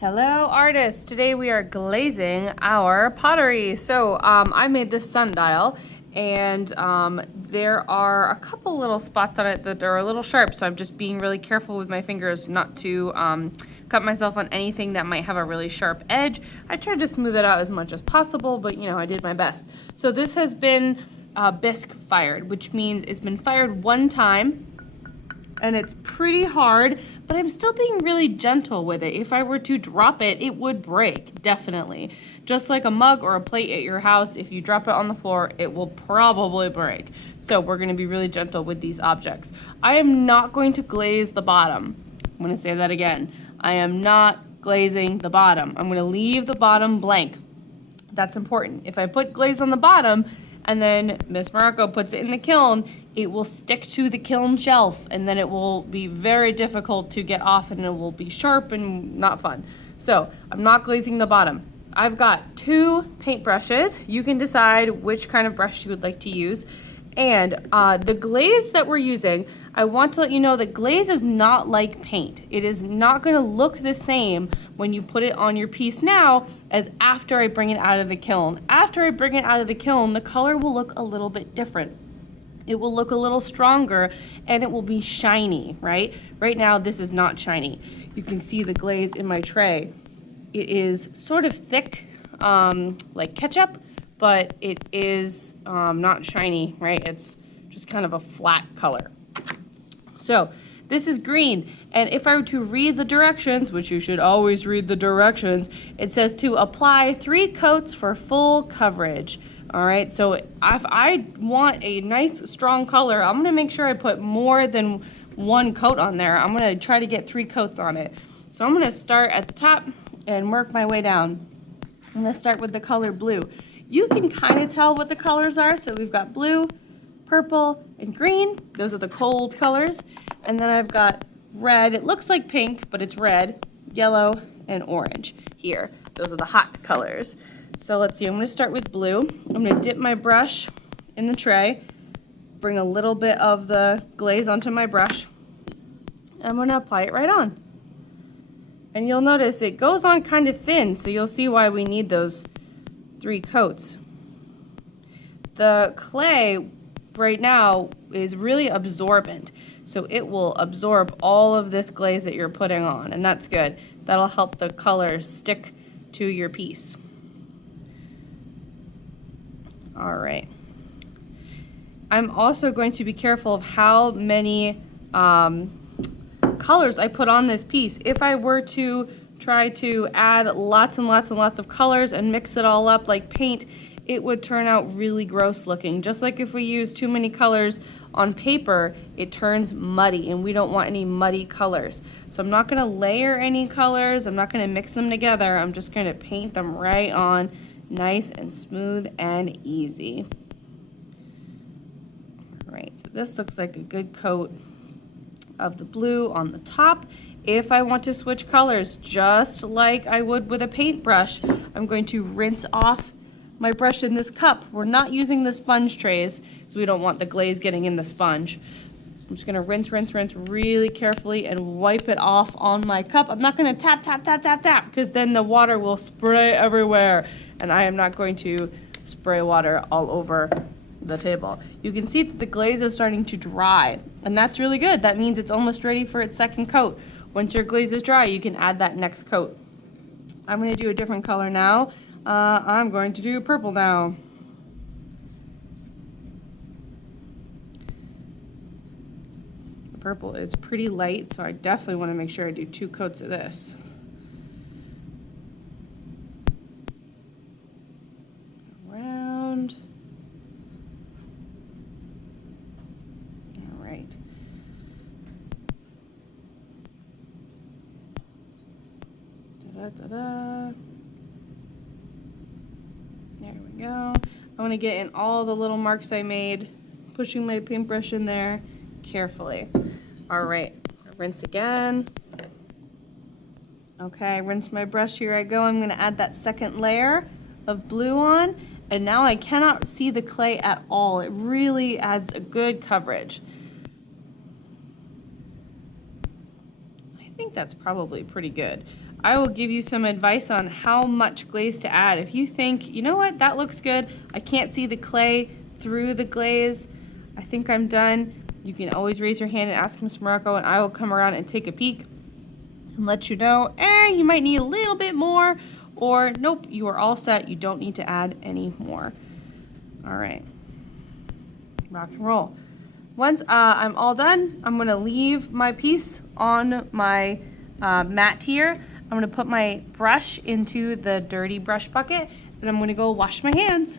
Hello artists! Today we are glazing our pottery. So I made this sundial and there are a couple little spots on it that are a little sharp, so I'm just being really careful with my fingers not to cut myself on anything that might have a really sharp edge. I tried to smooth it out as much as possible, but you know, I did my best. So this has been bisque fired, which means it's been fired one time and it's pretty hard, but I'm still being really gentle with it. If I were to drop it, it would break, definitely. Just like a mug or a plate at your house, if you drop it on the floor, it will probably break. So we're gonna be really gentle with these objects. I am not going to glaze the bottom. I'm gonna say that again. I am not glazing the bottom. I'm gonna leave the bottom blank. That's important. If I put glaze on the bottom, and then Miss Morocco puts it in the kiln, it will stick to the kiln shelf and then it will be very difficult to get off and it will be sharp and not fun. So I'm not glazing the bottom. I've got 2 paint brushes. You can decide which kind of brush you would like to use. And the glaze that we're using, I want to let you know that glaze is not like paint. It is not going to look the same when you put it on your piece now as after I bring it out of the kiln. After I bring it out of the kiln, the color will look a little bit different. It will look a little stronger and it will be shiny, right? Right now, this is not shiny. You can see the glaze in my tray. It is sort of thick, like ketchup, but it is not shiny, right? It's just kind of a flat color. So this is green, and if I were to read the directions, which you should always read the directions, it says to apply 3 coats for full coverage. All right, so if I want a nice strong color, I'm gonna make sure I put more than 1 coat on there. I'm gonna try to get 3 coats on it. So I'm gonna start at the top and work my way down. I'm gonna start with the color blue. You can kind of tell what the colors are. So we've got blue, purple, and green. Those are the cold colors. And then I've got red. It looks like pink, but it's red, yellow, and orange here. Those are the hot colors. So let's see, I'm gonna start with blue. I'm gonna dip my brush in the tray, bring a little bit of the glaze onto my brush. I'm gonna apply it right on. And you'll notice it goes on kind of thin, so you'll see why we need those 3 coats. The clay right now is really absorbent, so it will absorb all of this glaze that you're putting on, and that's good. That'll help the color stick to your piece. All right. I'm also going to be careful of how many colors I put on this piece. If I were to try to add lots and lots and lots of colors and mix it all up like paint, it would turn out really gross looking. Just like if we use too many colors on paper, it turns muddy, and we don't want any muddy colors. So I'm not gonna layer any colors, I'm not gonna mix them together, I'm just gonna paint them right on, nice and smooth and easy. All right, so this looks like a good coat of the blue on the top. If I want to switch colors, just like I would with a paintbrush, I'm going to rinse off my brush in this cup. We're not using the sponge trays, so we don't want the glaze getting in the sponge. I'm just gonna rinse really carefully and wipe it off on my cup. I'm not gonna tap, tap, tap, tap, tap, because then the water will spray everywhere, and I am not going to spray water all over the table. You can see that the glaze is starting to dry, and that's really good. That means it's almost ready for its second coat. Once your glaze is dry, you can add that next coat. I'm going to do a different color now. I'm going to do purple now. The purple is pretty light, so I definitely want to make sure I do 2 coats of this. Around. All right. Da-da-da-da. There we go. I want to get in all the little marks I made, pushing my paintbrush in there carefully. All right, rinse again. Okay, rinse my brush, here I go. I'm going to add that second layer of blue on, and now I cannot see the clay at all. It really adds a good coverage. I think that's probably pretty good. I will give you some advice on how much glaze to add. If you think, you know what, that looks good, I can't see the clay through the glaze, I think I'm done, you can always raise your hand and ask Ms. Morocco, and I will come around and take a peek and let you know, you might need a little bit more, or nope, you are all set, you don't need to add any more. All right, rock and roll. Once I'm all done, I'm gonna leave my piece on my mat here. I'm gonna put my brush into the dirty brush bucket, and I'm gonna go wash my hands.